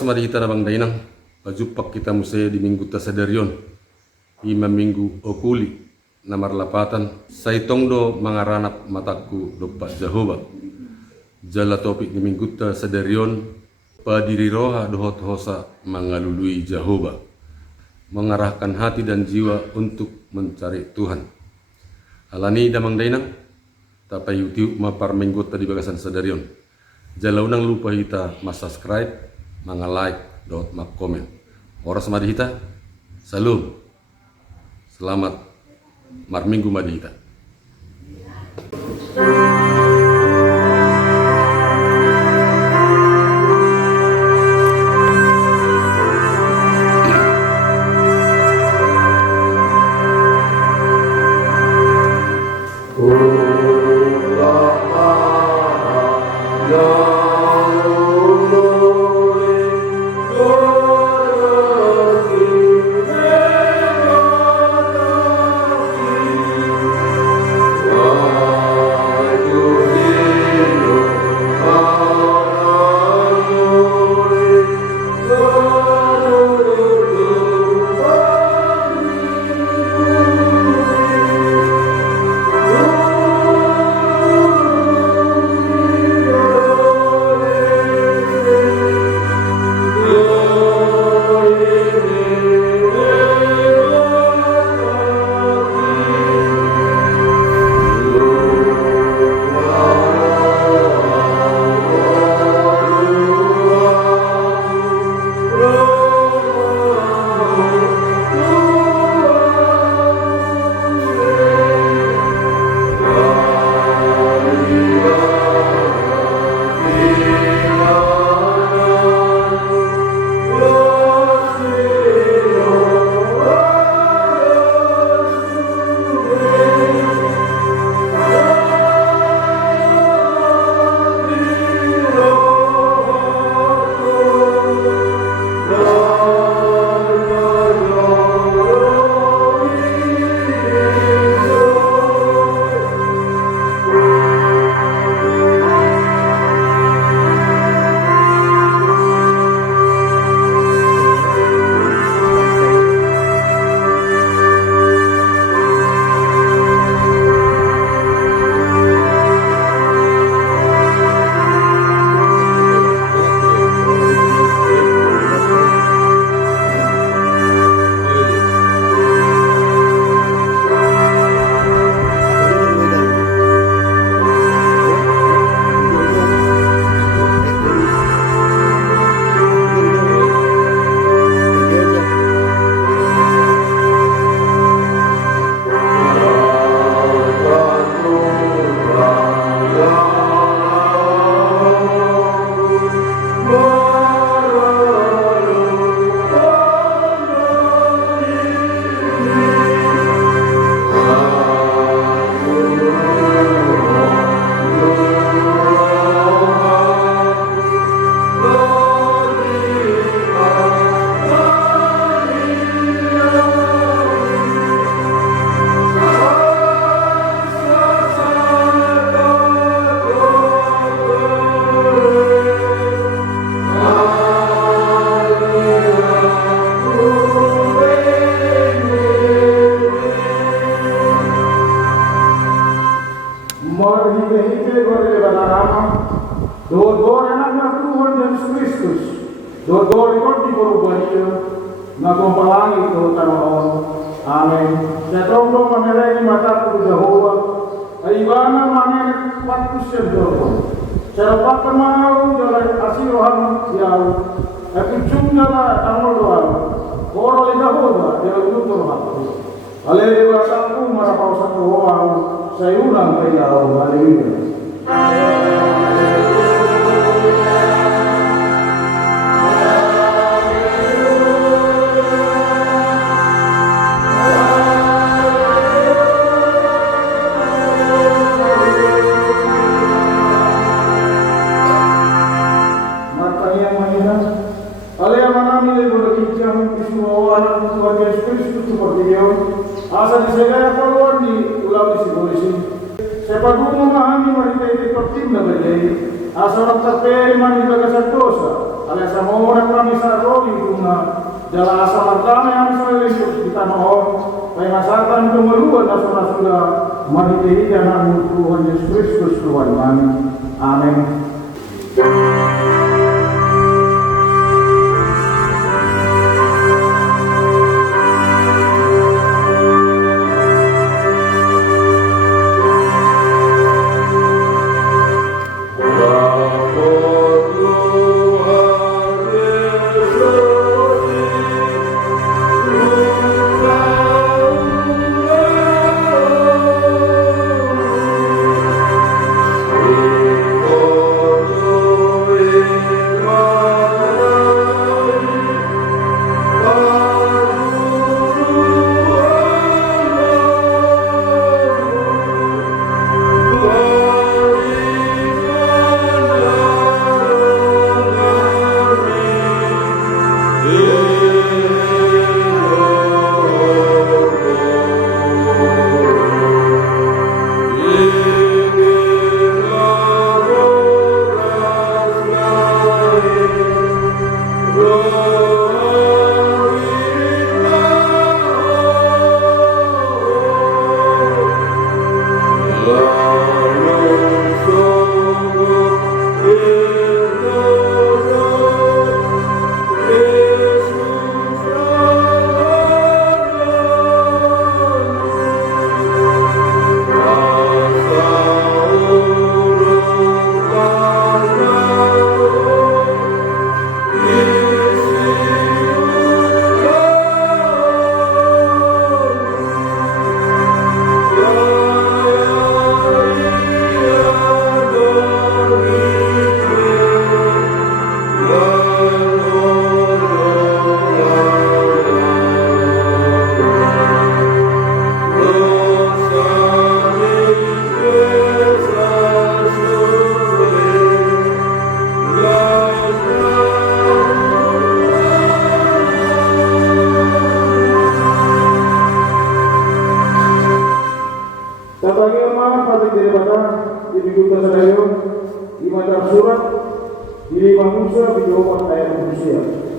Oras marita na bang dainang, pajupak kita musaya di minggu tasadarion, 5 minggu okuli na marlapatan, sa itongdo mga ranap mataku dopa Jehovah. Jala topik di minggu tasadarion, padiriroha dohot hosa mangalului Jehovah, mengarahkan hati dan jiwa untuk mencari Tuhan. Alani damang dainang, tapay yutiu mapar minggu tadi bagasan sadarion. Jala unang lupa kita subscribe, mga like, mag-comment. Oras madihita, salam. Selamat marminggu madihita. Doa-doa anaknya Tuhan Yesus Kristus, doa-doa di perubahannya, nagompalangi ke tanah Allah. Amin. Saya tolong menerima mata ku Jehovah, aibana manen patus Jehovah. Saya pakai mau jalan asirohan jauh, aku cuma tanah doa. Orang Jehovah dia utur hati. Haleluya aku marah satu orang, saya ulang ke Yahweh. Haleluya. Asa di segala keluar di ulang isi polisi. Sepadumo mahami marita iti kortim na bajay. Asa orang terperi mani bagasat dosa. alias sa mga orang kami sa Roli kung jala asal kami ang sa Yesus kita mohon kaya masakan kemeluan na sudah manitihikan ang Tuhan Yesus Kristus Tuhan kami. Amin.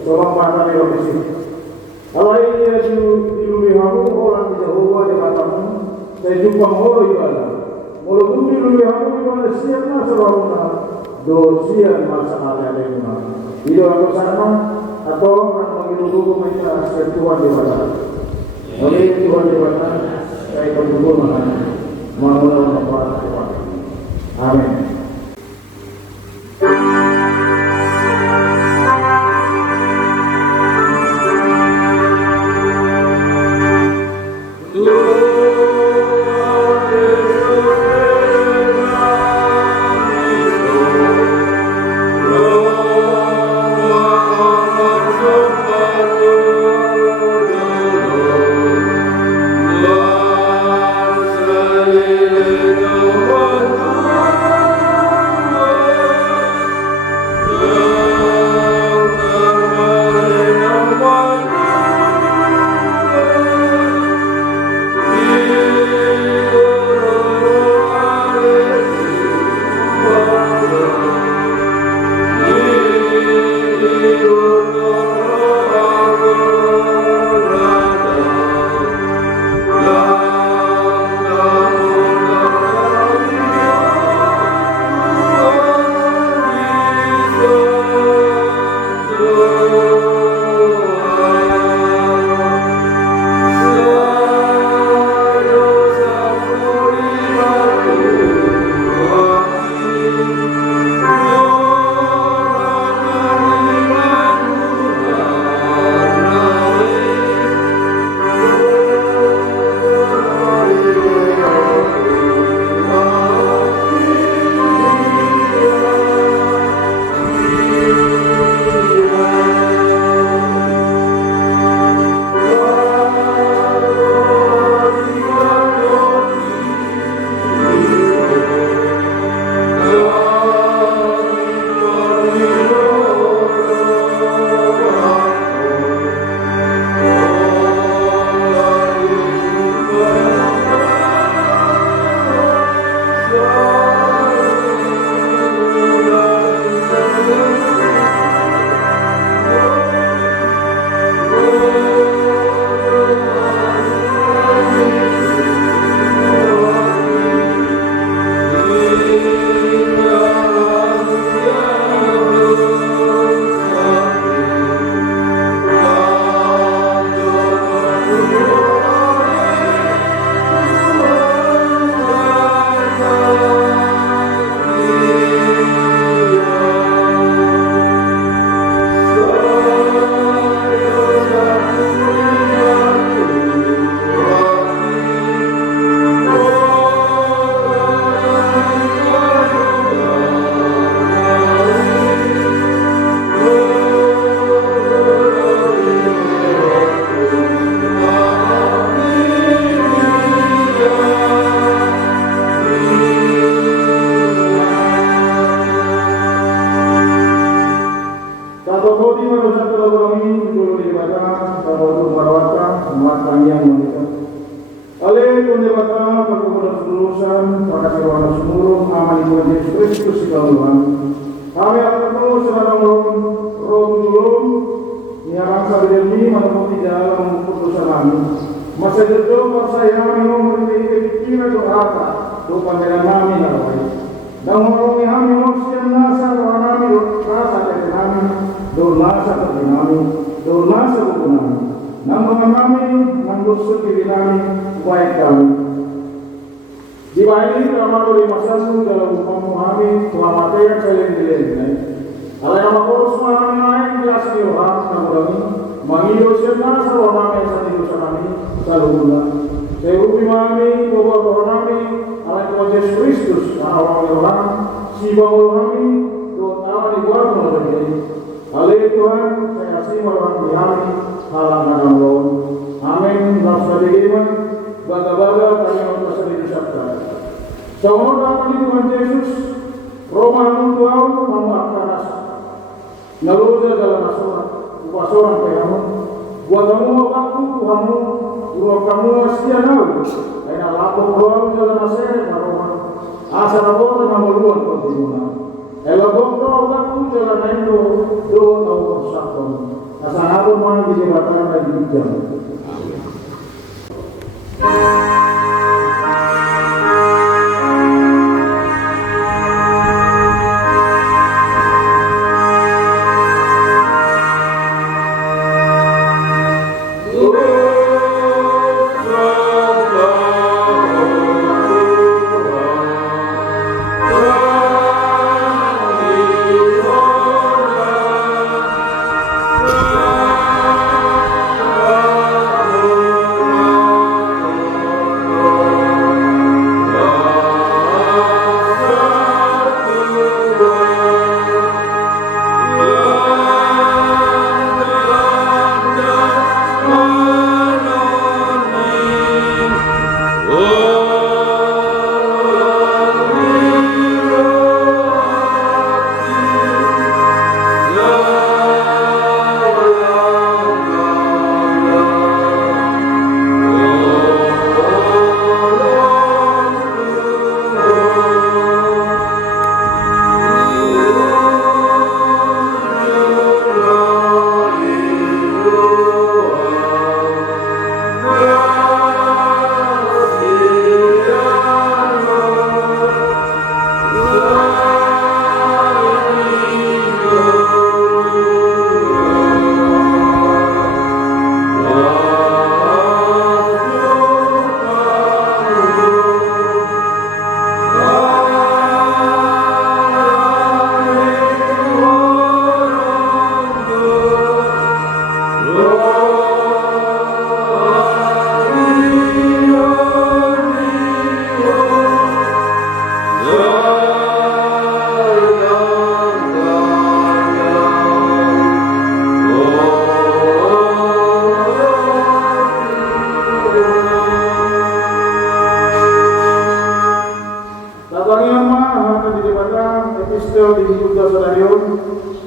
Seorang mata di lokasi. Kalau ini dilumi hamu orang di Jehovah di matamu, saya jumpa orang ibadah. Walaupun dilumi hamu ibadah siapa seorang dosia masa ada yang mana. Itu aku sama atau orang mengilu mereka Tuhan di mana. Oleh Tuhan di mana saya berdoa makanya mengulang apa Tuhan. Amin. kami yang mendekat. Ale pendebatan perkebunan pada kewana semurung aman Tuhan Yesus Kristus di Tuhan. Kami akan terus serta roh tulung yang bangsa demi menemukan dalam keputusan kami. Masa itu saya memberi pikiran doa doa dengan kami narai. Dan menolongi kami manusia nasa doa kami rasa dari kami doa nasa dari kami doa nasa dari kami. Namun kami mengusut diri kami baik kami. Di bawah ini kami dari masa itu dalam kami kelamatan saya dilindungi. Alai nama kurus kami naik jelas Tuhan kami mengiru siapa seorang yang saat itu kami selalu. Serupi kami bahwa kami alai Tuhan Yesus Kristus orang si bawah kami doa dibuat melalui. Alai Tuhan saya kasih orang kami halangan Allah. Amin. Nafsu diriman baga-baga kami merasa disabda. Semoga kami Tuhan Yesus Roma Tuhan memaafkan us. Nalur dalam asuhan upasoran kamu. Buat kamu waktu Tuhanmu, buat kamu setia nahu. Karena lapor Tuhan dalam masyarakat Roma. Asal lapor dengan meluan kebunuhan. Elabokro waktu jalan itu doa tahu bersakon. Asal aku mau di jabatan lagi jam.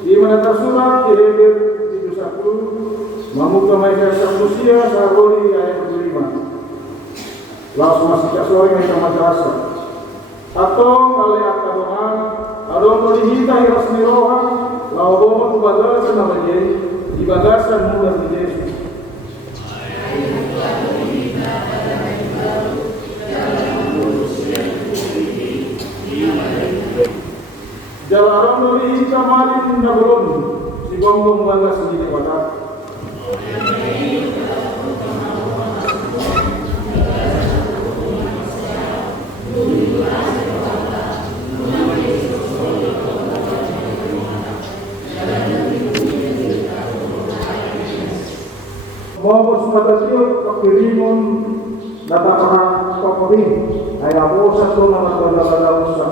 Di mana tersurat di Hebrew 7:10 memukamakan manusia sarori ayat 5. Langsung masih kasori macam madrasa. Atau kali akadoman, adon dihita hiras niroha, lau bomo tu bagasan nama dia, di bagasan mudah di Yesus. Jalaran dari hita mari tunda belum, si bonggong bagas sendiri pada. Mau sempatatio kirimun data perang kokori, ayah bosa tu nama kala bosa.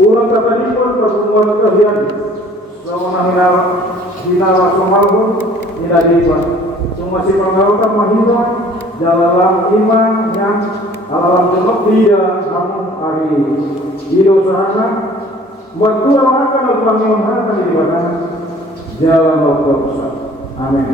Ulang kata pun pertemuan kalian, sama hinawa somalhun tidak dibuat. Semua si pengawatan mahina dalam iman yang alam jenok dia kamu hari hidup sana Buat Tuhan akan aku bangun harta di mana jalan dosa. Amin.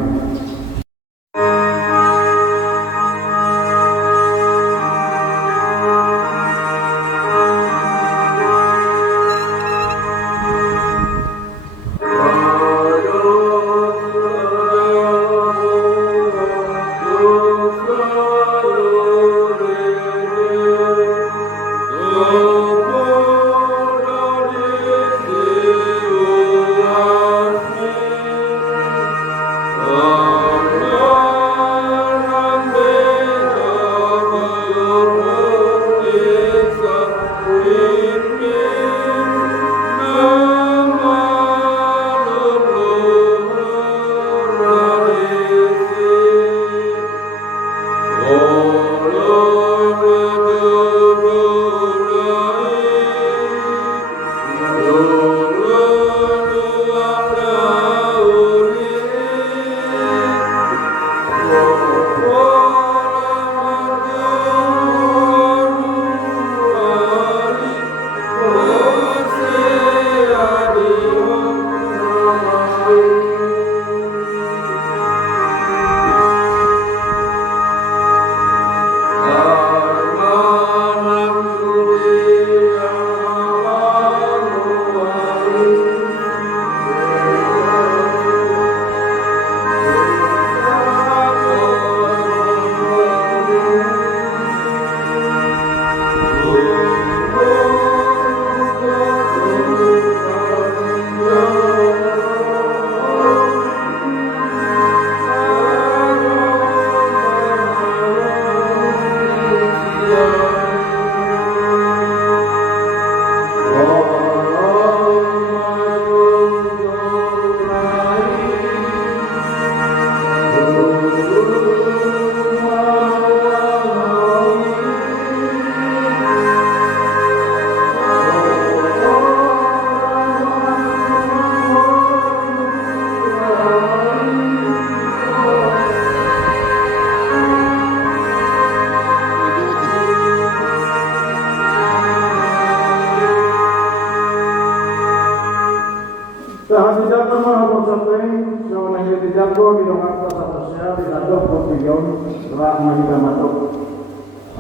Tahasidakan mahapot sa tuwing, so nagtitidak ko, binungan ko sa pasya, binadok ko piyon, rak manigamatok.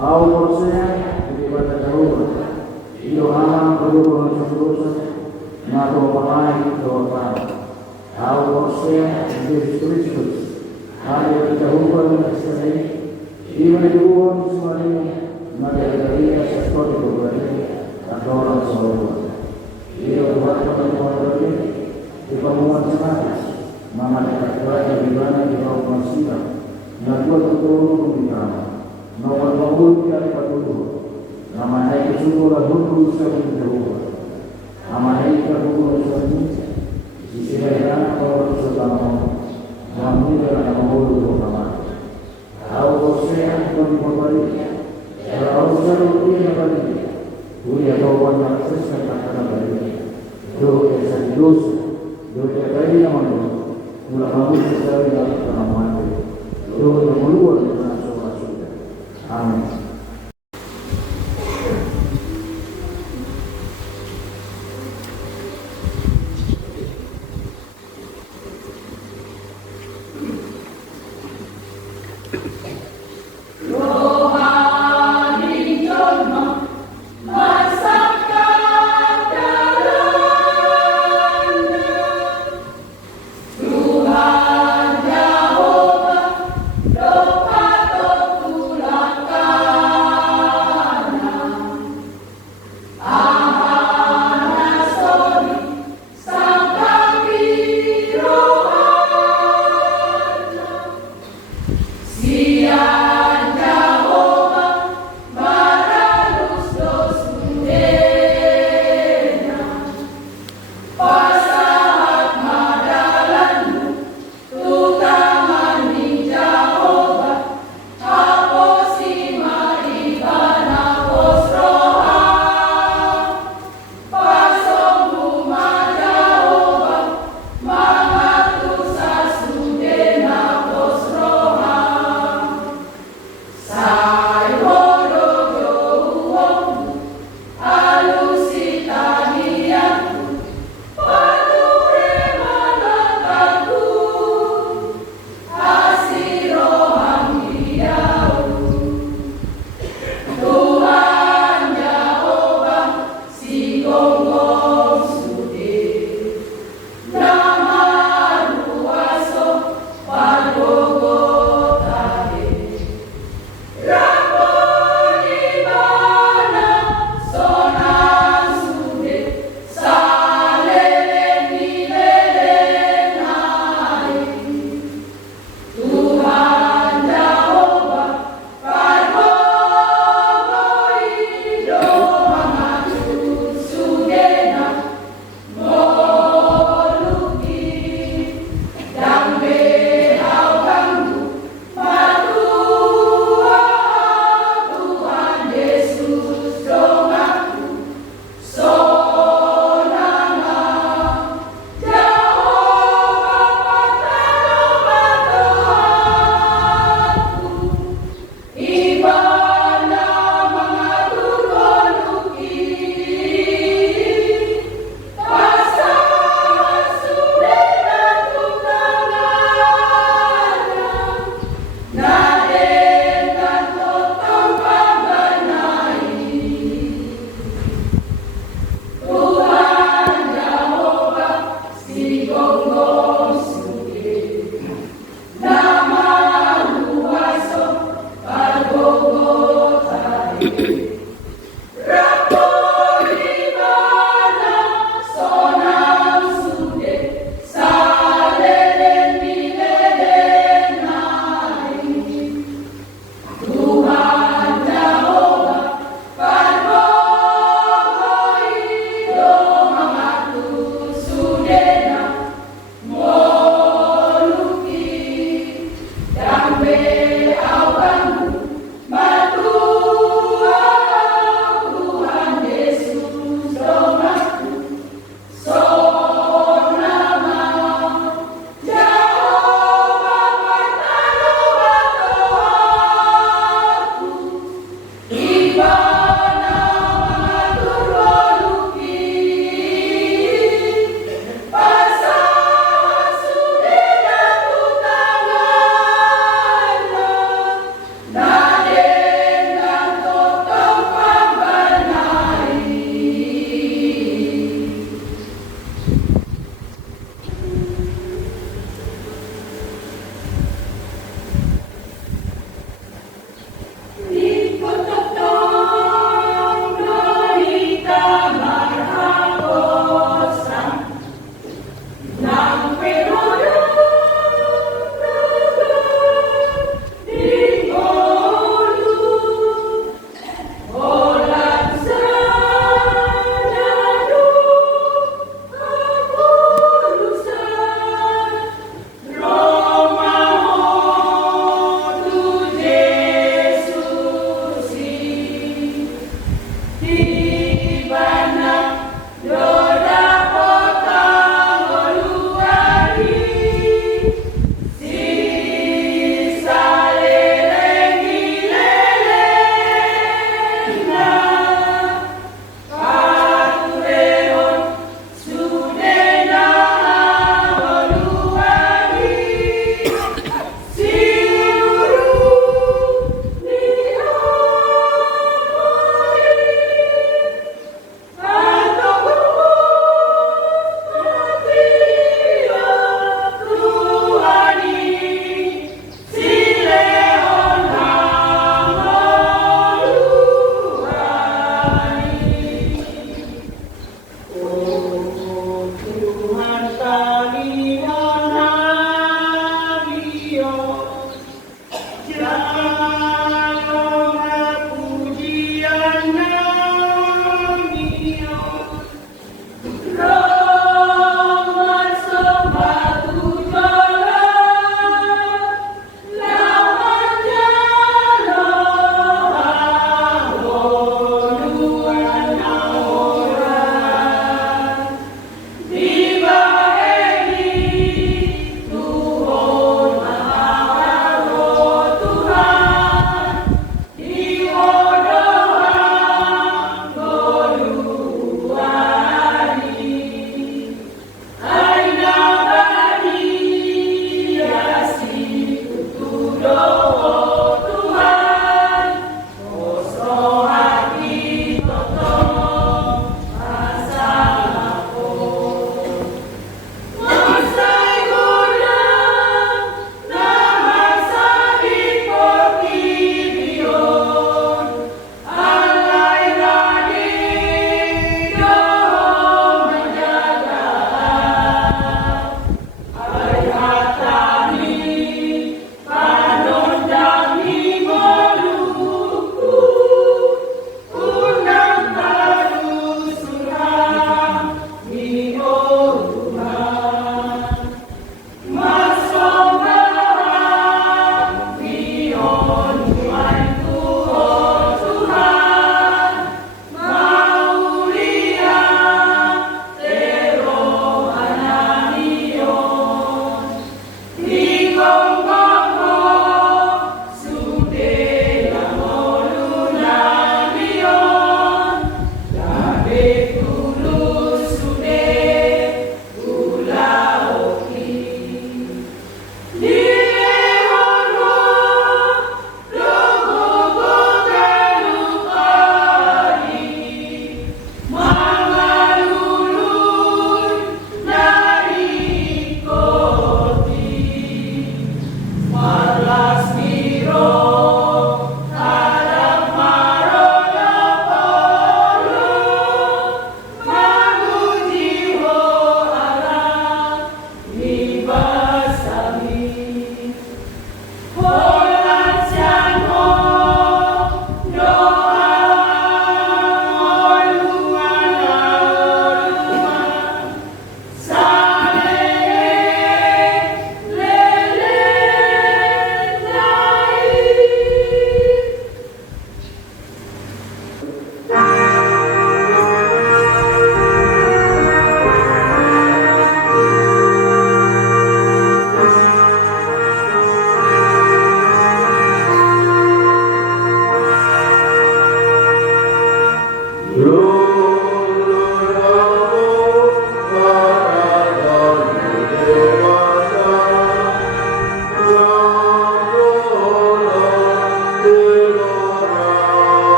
Aw porsiya, hindi ba nagkaroon? Iyo hamang pagulong sa sulusan, na tumapamay doon pa. Aw porsiya, Jesus Christus, ayaw ikahuban ng isalay, iyo nagduon sa marimong, magagaliya sa kodigo balik, at orang sa luwan. Iyo buhat ko ng mga balik, di pamuan semangat, mama dekat kerja di mana di bawah masjid, nabuat betul di kamar, nomor bangun dari patuh, nama naik suruh lalu sebelum jauh, nama naik terbuka sebelum, sisi lain kalau sebelum, namun jangan mengulang dua kamar, tahu saya pun berbalik, kalau selalu dia balik, dia bawa yang sesuai kata balik, doa yang dosa. Doa kali yang mana, mula kami sekali dalam pengaman itu. Doa yang meluat dengan suara. Amin. Tuhan Yahweh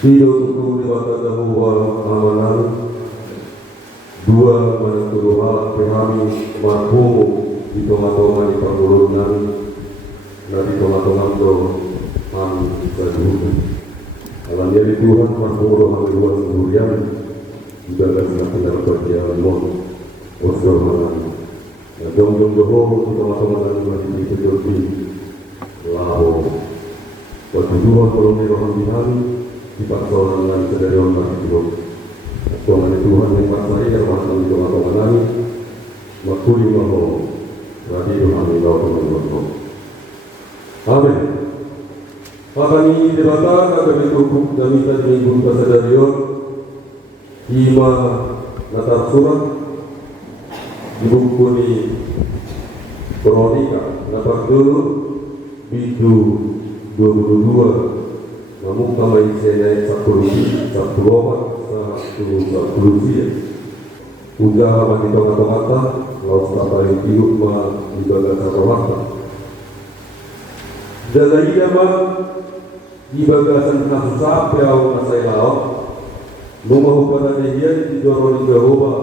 Hidup dewata dahulu amalan dua menenturuha kami marhum di tengah-tengah di pangulunan dan di tengah-tengah do kami saduh. Alam dari Tuhan marhum roh luas durian juga kasih dalam perjalanan mon wassalam. Dong doho di tengah-tengah dan di seperti lau. Pertujuan kolonial rohanian di pasaran dan sedarian masih hidup. Tuhan Tuhan yang maha esa masih di tengah-tengah kami. Makuli maho radio kami lau. Amin. Akan ini debatan akan ditutup dan kita minggu kesadarian hima natar surat di buku ni kronika natar dulu itu 22 namun kami saya 10 udah bagi tengah-tengah lalu paling hidup di bagian tengah jadi nama di bagasan nasu sapi atau nasai laut rumah pada dia di Jorong Jehovah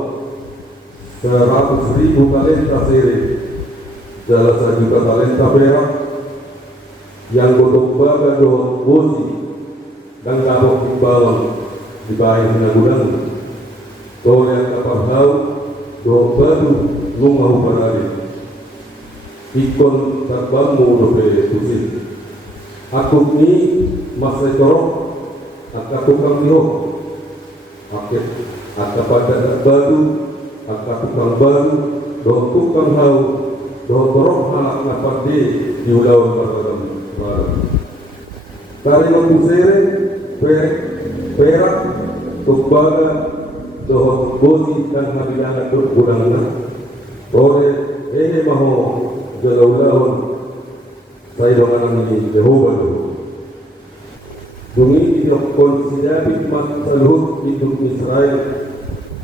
100.000 kali tasiri Jala sejuta talenta perak yang godok baga do bosi dan kabok timbalan di bayi pinagudang tol yang kapal hau do badu lumah uparari ikon terbangmu do pe tusin aku ni masai torok akka tukang tihok aket akka pada badu akka tukang badu do tukang hau do torok anak napati di ulawan parang Tari mempusere perak tukbaga dohot bosi dan habilana turbulangan ore maho jalaulahon saya dongan ini Jehovah dungi tidak konsidabi mat saluhut hidup Israel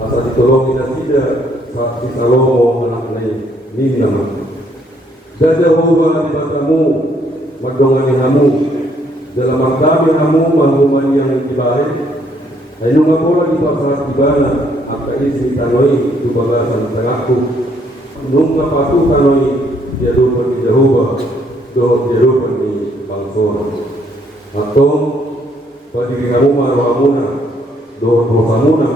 asal ditolongi nasida si Salomo anak ini nama dan Jehovah di matamu madongani hamu dalam magdami hamu manguman yang dibaik ayo ngapola di pasar tibana akka isi tanoi tubagasan tengahku nung ngapatu tanoi dia rupa di Jehovah do dia rupa di bangsona atau pada hamu marwamuna do rosamuna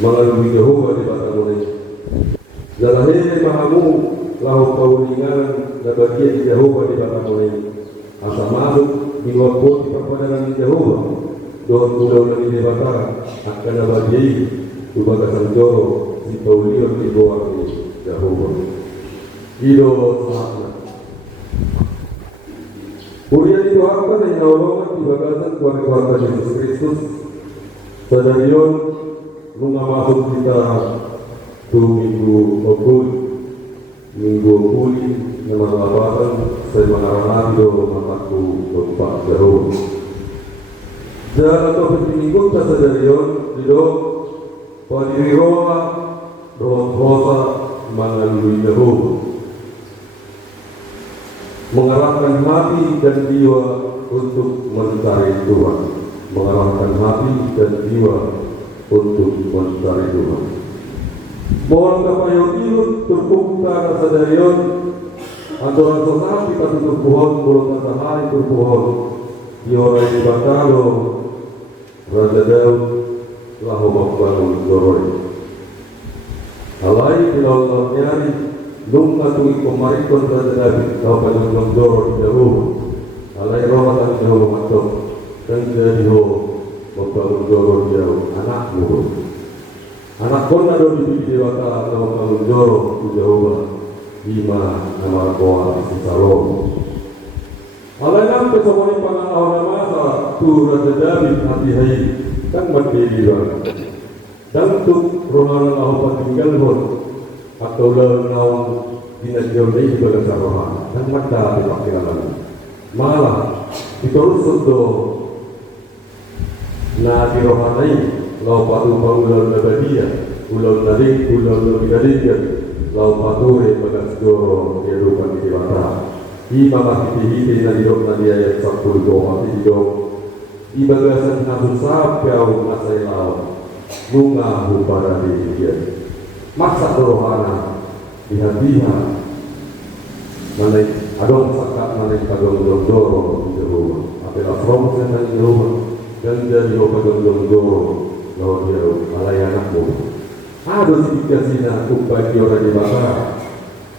mengalui Jehovah di batamune jalahene mahamu lahu kaulingan dan bagian Jehovah di dalam mulai asal masuk di luar di perpadanan Jehovah don pulau dari Dewata akan bagian di bagasan joro di paulion di bawah Jehovah ido sahna Kuliah itu apa yang nolongan di bagasan keluarga Yesus Kristus sadarion lunga masuk kita 2 minggu minggu kuli nama labaran saya mengarahkan do mataku Bapak Jauh dan atau minggu tasadarion dido padiriroa rosa mengalui Jauh mengarahkan hati dan jiwa untuk mencari Tuhan mengarahkan hati dan jiwa untuk mencari Tuhan mohon kapayo ilun turpukta kasadarion antoran sosati tapi turpuhon bulong kasahai turpuhon diorai di Batalo Raja Daud lahu makbangun doroi alai pilau nyari lung katui pemarikon Raja Daud lahu panjang doroi jauh alai rohatan jauh matok dan jadi ho makbangun doroi jauh anakmu anak kona do di Dewata atau kalau joro di Jehovah lima nama koa di Salomo. Alai nam pesomoni pangalawan masa tu Raja David hati hai kan mandiri bang. Dan tu rohanan Allah tinggal hon atau lawan nawan dinajau di bagai rohan dan mata di pakiran malah diturut do na di rohanai lau patu pangulau nabadia ulau nadik ulau nabidadikan lau patu bagas joro kehidupan di Dewata di mamah hiti na didok na di ayat 10 mati didok di bagasan nasun sapiau nasai lau bunga hubara di dia masa rohana di hatiha manai adong sakat manai kagong joro di Jehovah apela from senang Jehovah dan jadi kagong joro lawan dia alai anakmu ada sedikit sina upaya orang di Dewata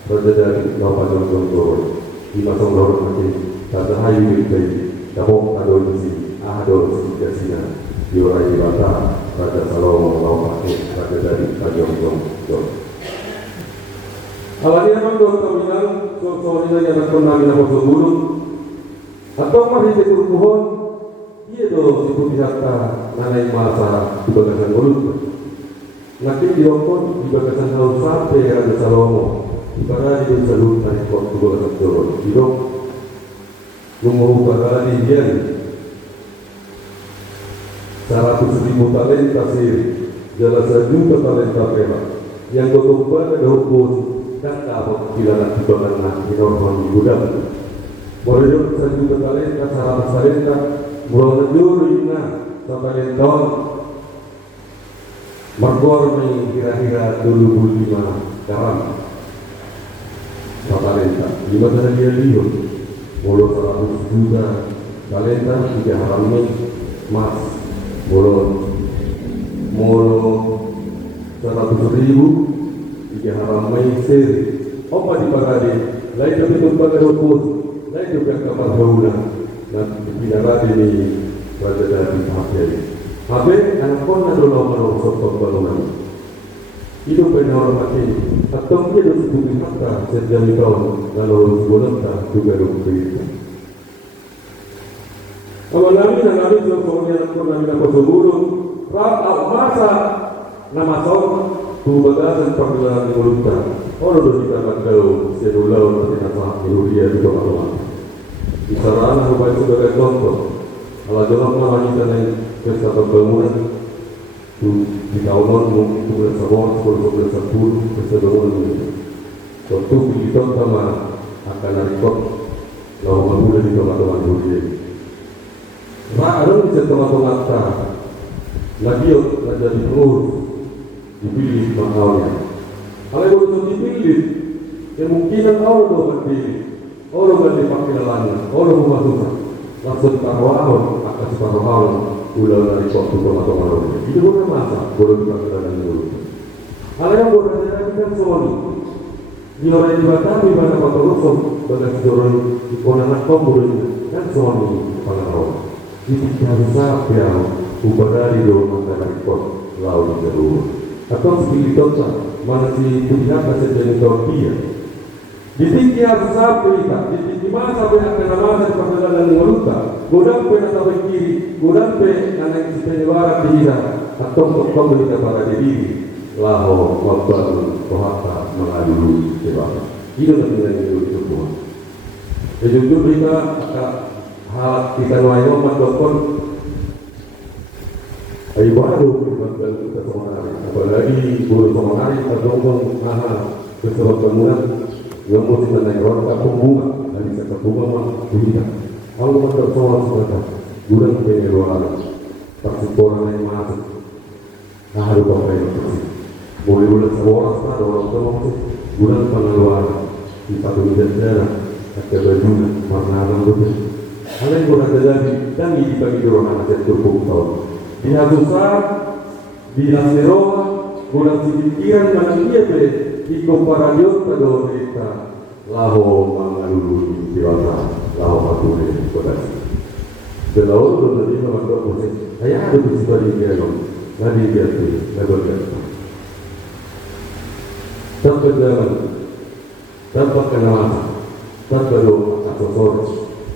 Raja dari lawan joro di masa orang mati kata hayu dari kamu ada di sini ada sedikit sina di orang di Dewata Raja Salomo lawan mati Raja dari joro alai anak dokter bilang soalnya yang pernah minum sebelum atau masih berkuhon iya do itu wisata nanai masa di bagasan mulut nanti diopon di bagasan haus sampai Raja Salomo karena di salut naik waktu bagasan turun hidung lumur kali dia 100.000 talenta sih jalan 1 juta talenta perak yang gotoba ada hukum dan dapat bilangan di bagasan di normal di gudang boleh 1 juta talenta 100 talenta mulai dulu ina sampai lenton margor kira-kira 25 garam talenta, 5 dari dia lihat, molo 100 juta talenta, 3 haramnya mas, molo 100.000, 3 haramnya seri, apa di parade, lain tapi tempat terupus, lain juga kapal hauna, dan tidak ini pada dari hape. Hape anak pun ada orang sokong bangunan. Hidup pada orang mati, atau dia harus bukti mata sejam tahun, dan orang sebulan juga bukti. Kalau nabi seorang pun nabi nak sebelum, masa nama seorang tu bagasan pergelangan di mulutnya. Orang tu kita nak tahu sedulau nanti nama dia itu apa? Di sana supaya sebagai contoh, kalau jangan nama kita yang pesta bangunan. Di kawasan itu bersama sekolah bersapul bersama tentu kita sama akan rekod lawan muda di teman-teman dunia. Ada bisa teman-teman tak lagi ada di pengurus dipilih maknanya. Kalau itu dipilih, kemungkinan orang berdiri, orang dipakai lainnya, orang memasukkan langsung taruhan akan taruhan. Ulang dari waktu teman-teman itu bukan masa boleh dikatakan dulu. Hal yang boleh dikatakan soal di orang di Batam di mana Pak Rusok bagai seorang ikon anak boleh kan soal pengaruh. Jadi harus siapa ubah dari dua mata ikon laut kedua atau sekitar mana si pihak sejenis Turkiya. Jadi harus siapa kita di masa akan nama perjalanan waluta. Godang pe nasa kiri, godang pe anak istimewa di hina atau kita para diri laho waktu kohata mengadu sebab itu terjadi itu semua. Jadi kita hal kita layan mendokon ayo baru kita semua apalagi guru semua kita dongong bersama bangunan yang mau kita naik orang kampung bunga dari sektor bunga mah tidak. Kalau kita soal sebentar, gudang pengeluaran, persiporan yang masuk, harus pakai itu. Boleh seorang ada orang tua gudang pengeluaran di satu negara, ada baju warna alam itu. Hal yang boleh terjadi dan ini bagi orang anak cukup tahun. Di Hasusar, di Nasiroma, gudang sidikiran manusia di komparadion pada kita laho mengalui di dewasa. Lawan aku ini pada selalu terjadi memang proses. Saya ada di sebagai dialog, nanti dia tu lebaran. Tanpa jalan, tanpa kenalan, tanpa do aksesoris,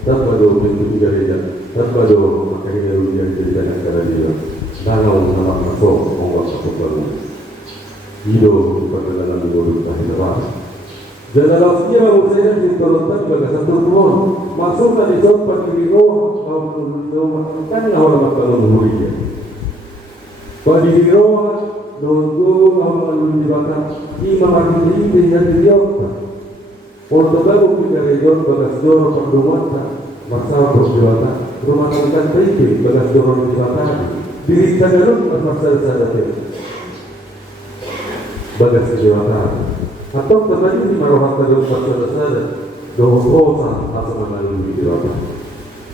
tanpa do bentuk gereja, tanpa do makanya dia jadi negara dia. Dalam nama masuk orang sekolah, hidup pada dalam mulut tahun. Dan dalam setiap usaha diturunkan pada satu ruang, masuklah di tempat di ruang, kan orang makan mulia. Pada di ruang, dulu orang dibakar, lima hari ini dengan dia. Untuk baru kita region bagas dorong perdomuan, masalah perjuangan, rumah tangga tinggi bagas dorong dibakar. Diri kita dulu masalah sahaja. Bagas perjuangan. Atau terjadi di marohata dalam pasal doa rosa asal mengalami di dalam.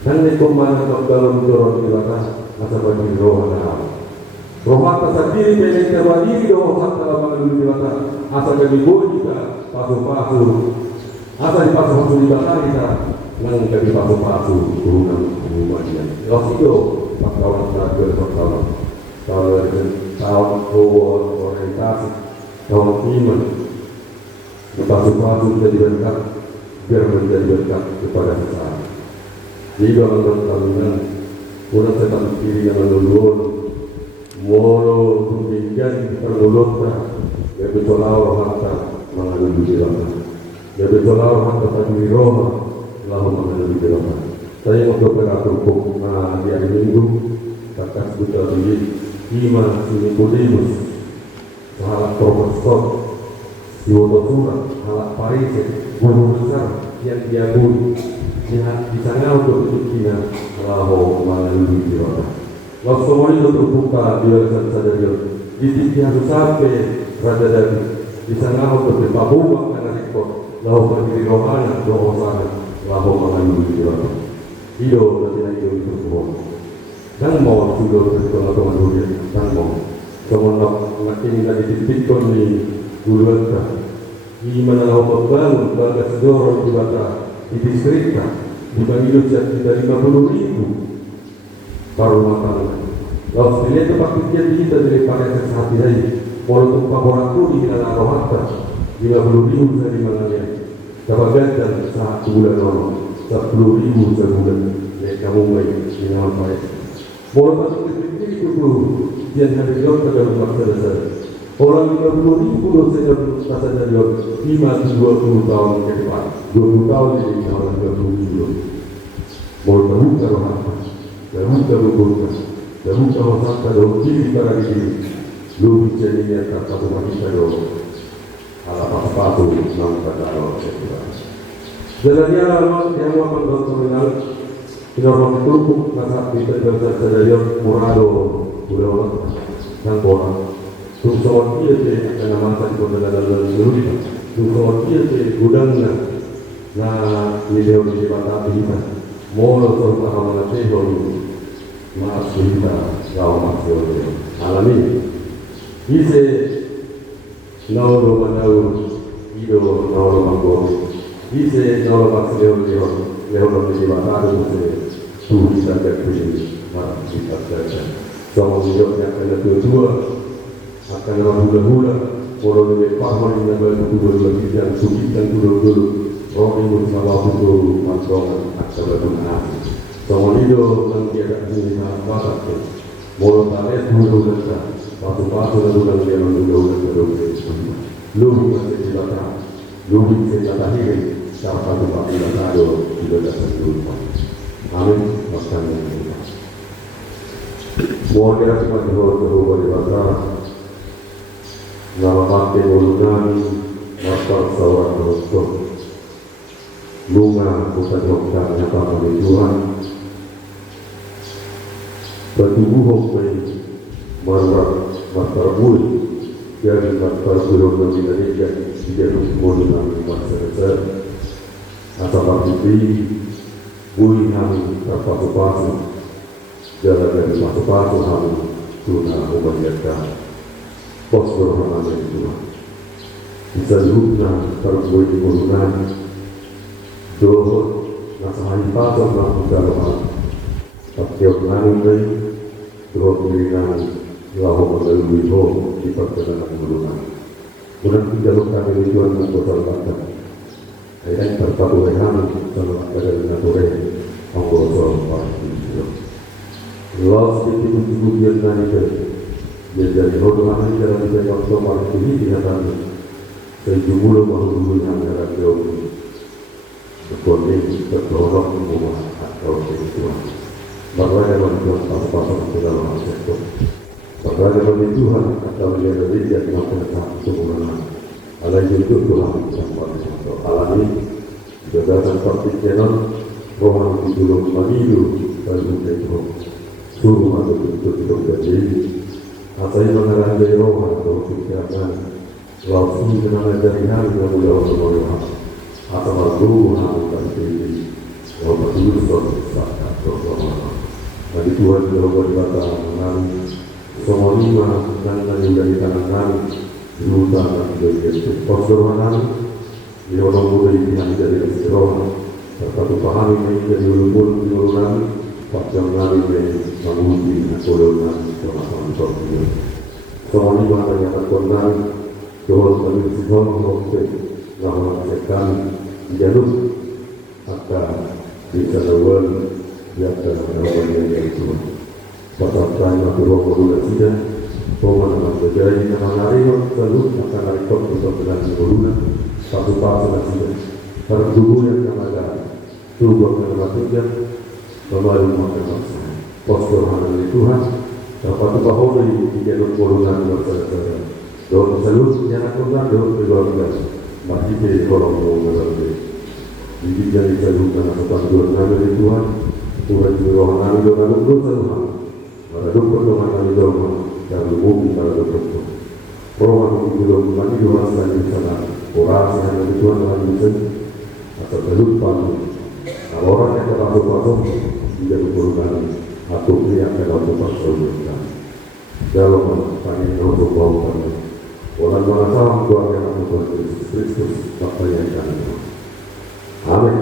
Dan di pembangunan dalam dorong di dalam asal bagi rohana. Rohata sendiri pengen terwadi doa asal mengalami di dalam asal bagi kita pasu-pasu. Asal di pasu-pasu di dalam kita nang jadi pasu-pasu turunan umatnya. Los itu pahlawan terakhir pertama. Tahun orientasi tahun iman. Pasu-pasu menjadi berkat, biar menjadi berkat kepada kita. Di dalam pertandingan, orang sedang kiri yang menulur, molo tumbikan permulutnya, dia bertolak harta mengalami jalan. Dia bertolak harta tadi Roma, lalu mengalami jalan. Saya mau berkata di hari Minggu, kakak buta di Ima Nikodemus, sahabat profesor. Di Wonosurat, halak Paris, guru besar yang dia guru di sana untuk China, lalu melalui di mana. Lalu semua itu terbuka di alasan saja dia. Di sini harus sampai Raja David di sana untuk berpabung karena rekod lau berdiri rohana, doa sana, lau mengayu di dalam. Iyo berarti iyo itu semua. Dan mau sudah bertolak dunia, dan mau. Kemudian ngatin lagi dipikirkan ni duluan kan. Di mana lau berbangun bagas dorong di bata di distrikta di Bangil dari 50.000 baru makan. Lau sebenarnya tempat kerja kita daripada sehati lagi. Walaupun paboraku di dalam rohata 50.000 saya dimananya. Kabagan saat bulan orang 10.000 sebulan. Ya kamu mai di dalam baik. Walaupun itu yang hari ini kita dalam masa dasar. Orang 50.000 dosen dalam masa dari 20 tahun ke depan. 20 tahun ini orang 20 Walaupun bukan rohata, bukan bukan, bukan rohata dalam diri para diri. Lu jadinya kata wanita dong, ala apa-apa tu nang kata Allah sesuatu. Jalannya yang mau mengenal tidak mau berkumpul nasab kita berasa dari murado ulama dan bola. Tujuan dia akan masa di kota dalam seluruh. Tujuan dia gudangnya na video di mata kita. Molo tu tak mahu nanti baru mas kita jauh masuk alami. Ise nauro manau ido nauro mango ise nauro maksudnya leo di mata itu tu bisa terjadi mas kita terjadi sama hidupnya kena tua akan nama hula-hula orang lebih paham yang berkumpul dan suci dan dulu orang yang sama itu masuk akan benar sama hidup yang tidak bisa batas Molo tarik dulu kita, pasu-pasu lalu dia menunggu terus. Luhu masih di belakang, luhu kita tahiri, siapa tu pakai belakang tidak dapat dulu. Amin, maksudnya kita. Mohon kita semua berdoa di belakang. Nama pakai mulunan, masker sawat terus. Bunga bukan dokter nyata bagi Tuhan. Bertubuh menjadi masyarakat bui yang masyarakat bui Indonesia tidak menggunakan masyarakat atau aktivi bui kami terpasu-pasu jalan dari pasu-pasu kami tuna umatnya pos berhormat itu bisa dihukum terbui menggunakan doa nasahani pasu melakukan Setiap hari ini, dua pilihan lahu melalui ho di perjalanan mulunan. Kemudian tidak lupa dari Tuhan membosalkan. Ayat terpadu rehan sama pada nature anggota parti. Lalu seperti itu dia nanya dia jadi hodohan dalam anggota parti ini dihadapan sejumlah makhluk yang ada dalam berkondisi terdorong rumah atau Tuhan. Bagaimana Tuhan pas-pasan ke dalam sektor. Bagaimana Tuhan atau dia berbeda dengan penetapan kemuliaan. Allah itu Tuhan yang paling alami. Berdasarkan perpikiran rohani di dalam manidu dan itu suruh atau itu terjadi. Asal mengarah dari rohan atau pikiran langsung dengan dari hari yang mulia Allah. Atau lalu hal terjadi. Kalau betul atau bagi Tuhan sudah berkata kami semua lima dan dari tangan kami diutamakan dari postur kami di orang muda yang dari istirahat serta pahami yang dari ulumul di kami faktor kami yang menguji kolonial sama-sama sosial semua lima ternyata kami Tuhan kami semua mengokok bahwa kami jalur akan bisa lawan biasa lawan yang itu. Pasal tanya turun berbulan tidak, Tuhan akan berjaya dengan hari selalu akan hari top untuk dengan berbulan satu pasal tidak. Karena dulu yang ada tubuh yang masuknya kembali makan postur hanya Tuhan. Dapat bahwa di jalur golongan bersama. Doa selalu yang akan doa keluarga masih di kolom golongan. Jadi jadi selalu karena Tuhan kami Tuhan. Tuhan juga kami doa doa Tuhan. Pada doa kami doa kami mungkin kalau doa. Orang itu kami doa sekali sana. orasi yang lebih Tuhan dalam bisa atau terlupa kalau orang yang terlalu tidak berkurungan atau yang terlalu berkurungan dalam tanya untuk bautan orang salam keluarga nama Tuhan Yesus Kristus Bapa yang kami. Amin.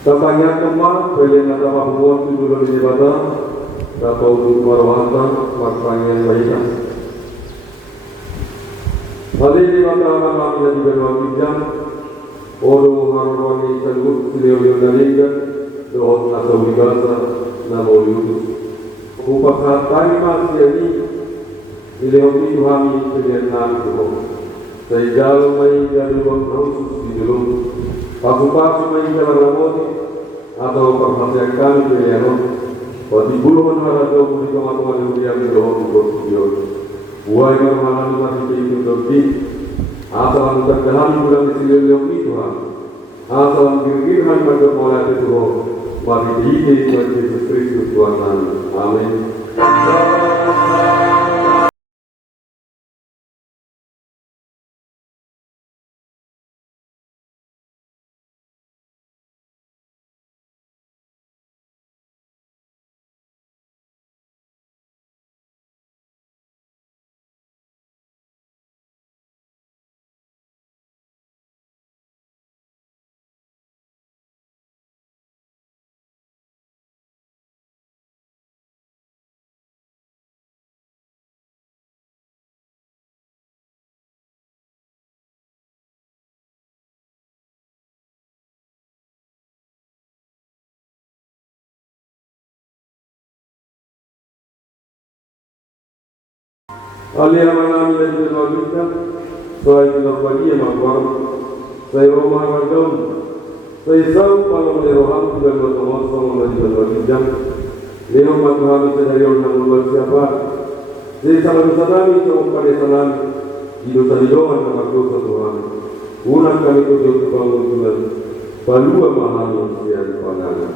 Katanya teman, belian ada mabuat di dulu di ibadah, atau di marwata, makanya baiknya. Hal ini mata malam yang dibenua kijam, orang harwani telut beliau dalikan, doa nasa wigasa, nama uliutus. upasatai masiani ilehoni tuhami pilihan tuho sehingga mai dari terus di dulu pasu-pasu mai dalam ramoti atau perhatian kami pilihan waktu bulu menara jauh di tengah-tengah dunia di dalam studio buai marmalan masih itu terdi asal terkenal bulan di sini leopi Tuhan asal girgirhan berkemola itu mari dihidup Yesus Kristus Tuhan kami. Amin. Alia manami dan berbagikan saya berbagi yang makwar saya rumah ragam saya sahut palam leroham juga bertemu sama lagi berbagikan lehom matuhami sedari orang membuat siapa saya sangat bersadami sama pada salam hidup tadidoman sama dosa Tuhan unak kami tujuh kebangun Tuhan balua mahal manusia di pandangan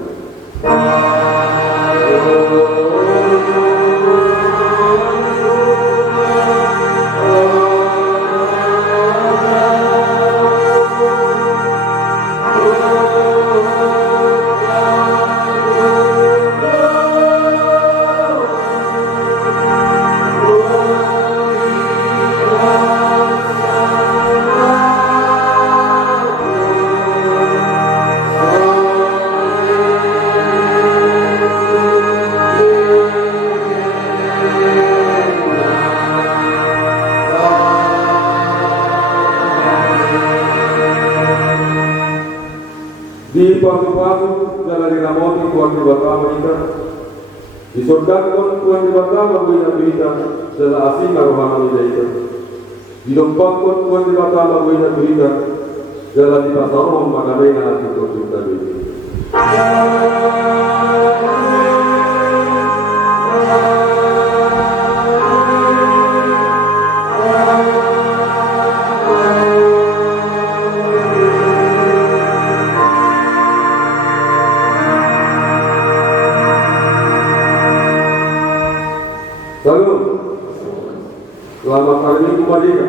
di pasu-pasu jalan diramoti Tuhan di Batama kita disorgakan Tuhan di Batama buina berita dalam asing rohani kita didompakkan Tuhan di Batama buina berita dalam di pasaron magarena kita kita ini Selamat hari Minggu Merdeka.